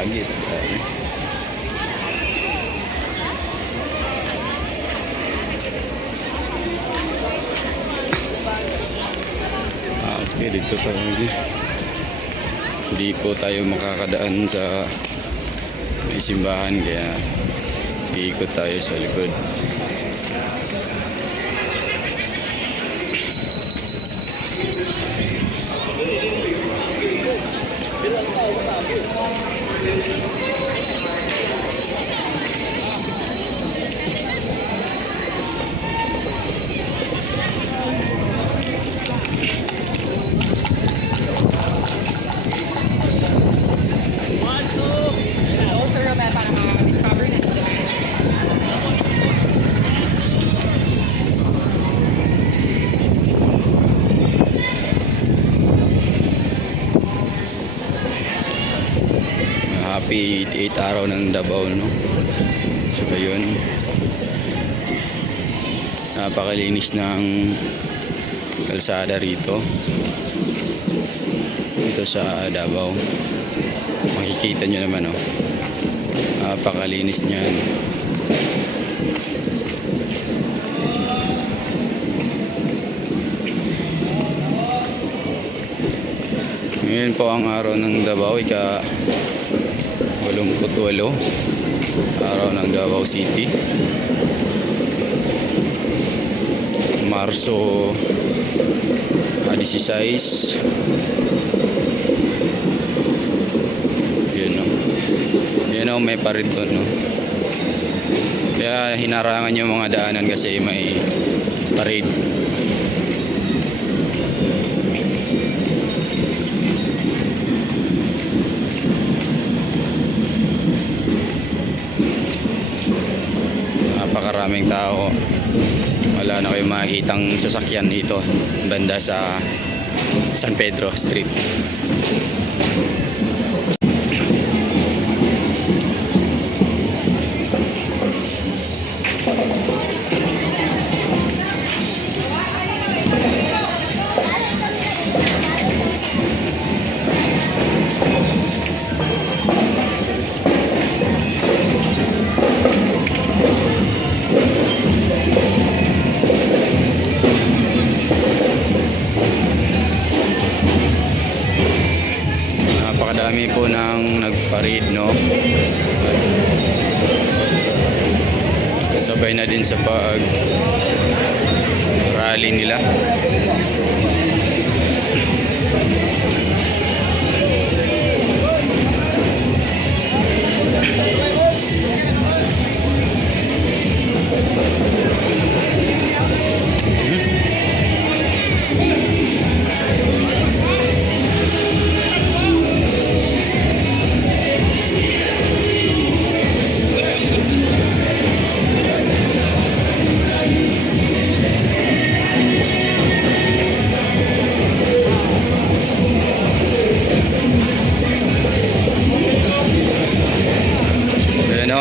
Kaget. Okay, dito tayo. Hindi po tayo makakadaan sa may simbahan, kaya iikot tayo sa likod. Happy 88 araw ng Davao, no? So yun, napakalinis ng kalsada rito sa Davao. Makikita nyo naman, no? Napakalinis niyan. Ngayon po ang araw ng Davao, ika-88 araw ng Davao City, Marso 16. Yun o, may parid doon, no? Kaya hinarangan yung mga daanan kasi may parid. Napakaraming tao. Wala na kayong makikitang sasakyan dito banda sa San Pedro Street. Napakadami po ng nagparid, no? Sabay na din sa pag rally nila.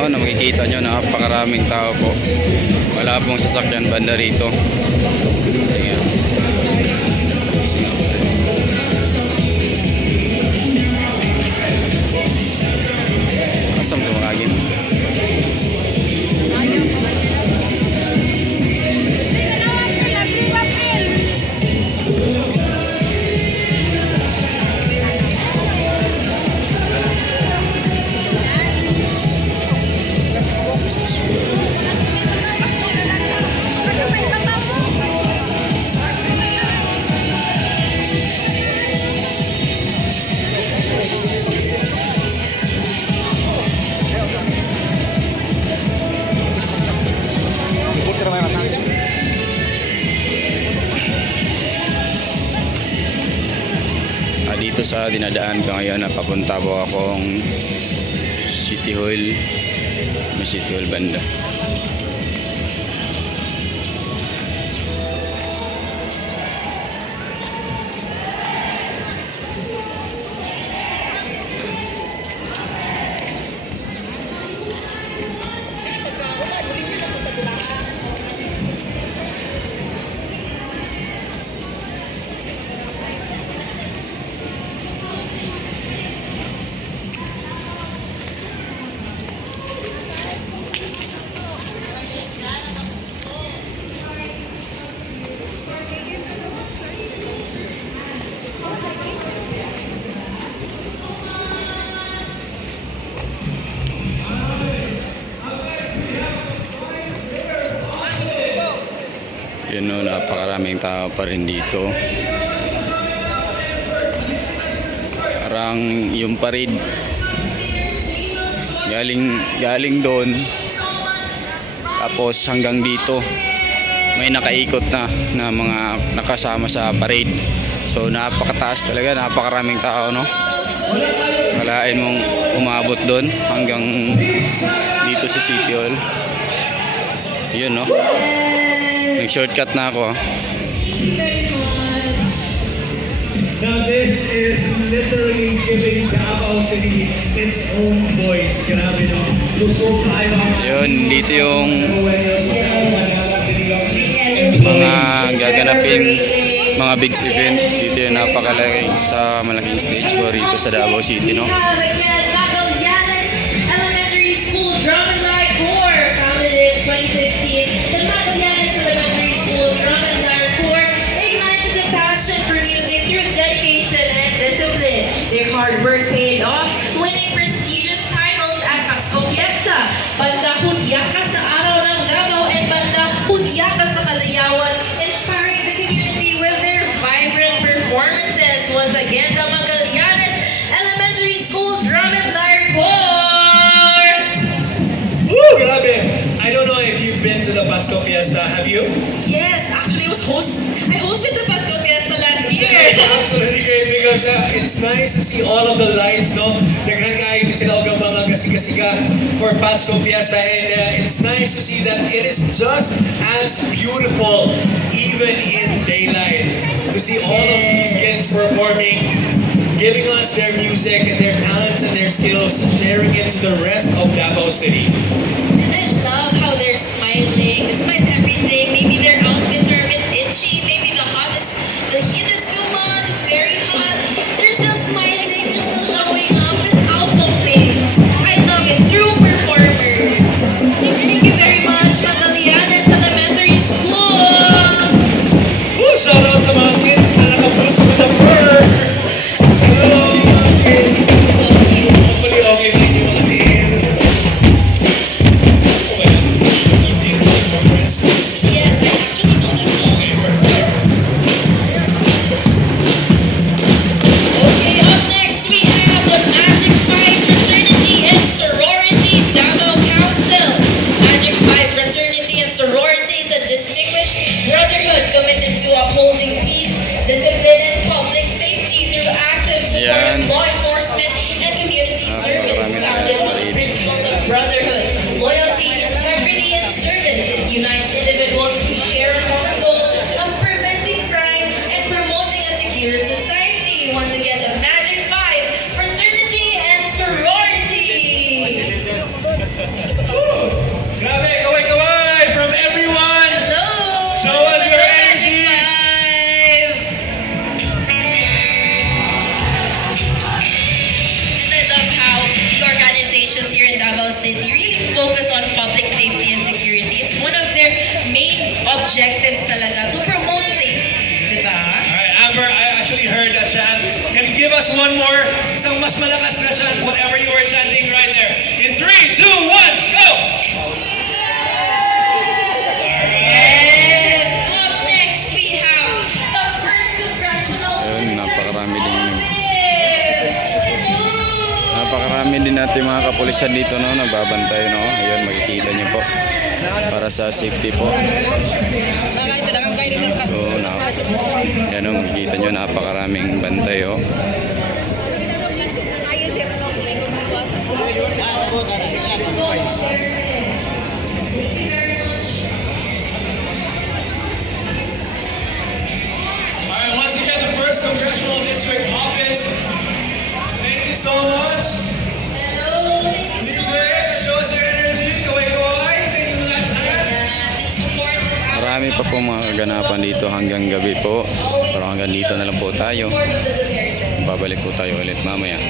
Na makikita nyo, napakaraming tao po. Wala pong sasakyan banda rito. Sige. Asam tumagin. dinadaan ko ngayon na papunta po akong City Hall. May City Hall banda. Yun no, napakaraming tao pa rin dito. Parang yung parade galing doon tapos hanggang dito may nakaikot na mga nakasama sa parade. So napakataas talaga, napakaraming tao, no? Malain mong umabot doon hanggang dito sa City Hall. Yun, no? Nag-shortcut na ako. Now this is literally giving Davao City its own voice. Grabe, no? Lusog tayo. Yun, dito yung mga gaganapin, mga big event. Dito yung napakalaki sa malaking stage po rito sa Davao City, no? Elementary School Drum and Lyre Corps, founded in 2016. The Magallanes Elementary School Drum and Lyre Corps ignited the passion for music through dedication and discipline. Their hard work paid off, winning prestigious titles at Pasko Fiesta, Banda Hudyaka sa Araw ng Davao, and Banda Hudyaka sa Kalayawan, inspiring the community with their vibrant performances. Once again, the Magallanes Elementary School Drum and Lyre Corps! Woo! Grabe! I don't know if you've been to the Pasko Fiesta. Have you? Yes, actually, I hosted the Pasko Fiesta last year. That's absolutely great because it's nice to see all of the lights, no? Nagkakain sila og mga kasika-sika for Pasko Fiesta, and it's nice to see that it is just as beautiful even in daylight. To see all of these kids performing, giving us their music and their talents and their skills, sharing it to the rest of Davao City. And I love how they're smiling despite everything. Maybe their outfits are a bit itchy. Maybe the heat is too much. It's very hot. They're still smiling. They're still showing up without complaints. I love it. True performers. Thank you very much, Magallanes Elementary School. Woo! Shout out sa mga kids na naka-boots with a fur. Hello, mga kids. Thank you. Hopefully, okay na inyo mga team. Okay. Hindi mo mga friends ko. Yes, I actually know that song. Okay, perfect. Okay, up next we have the Magic 5 Fraternity and Sorority Davao Council. Magic 5 Fraternity and Sorority is a distinguished brotherhood committed to upholding peace, discipline, and public safety through active support Yan. of law enforcement and community service, founded on the principles of brotherhood, loyalty, integrity, and service. It unites individuals who share a common goal of preventing crime and promoting a secure society. Once again, the Magic 5 Fraternity and Sorority. Grabe, kaway-kaway from everyone. Hello! Show us your Hello, energy. Magic 5! And I love how the organizations here in Davao City really focus on public safety and security. It's one of their main objectives talaga, to promote safety, di ba? Alright, Amber, I actually heard that chant. Can you give us one more? Isang mas malakas na chant, whatever you were chanting right there. In 3, 2, 1, go! Yes! Up next, we have the first congressional Ayun, napakarami din yun. Hello! Napakarami din natin mga kapulisan dito, no? Nagbabantay, no? Ayun, makikita niyo po. Para sa safety po. So, yan o, makikita nyo, napakaraming bantay, oh. Thank you very much. Alright, once again, the first Congressional District Office. Thank you so much. Hello, thank you Please so wait, much. show us your energy. Kaway-kaway, say to that time. And the support of our Marami pa po mga ganapan dito hanggang gabi po. Pero hanggang dito na lang po tayo. support of the Duterte. Babalik po tayo ulit mamaya.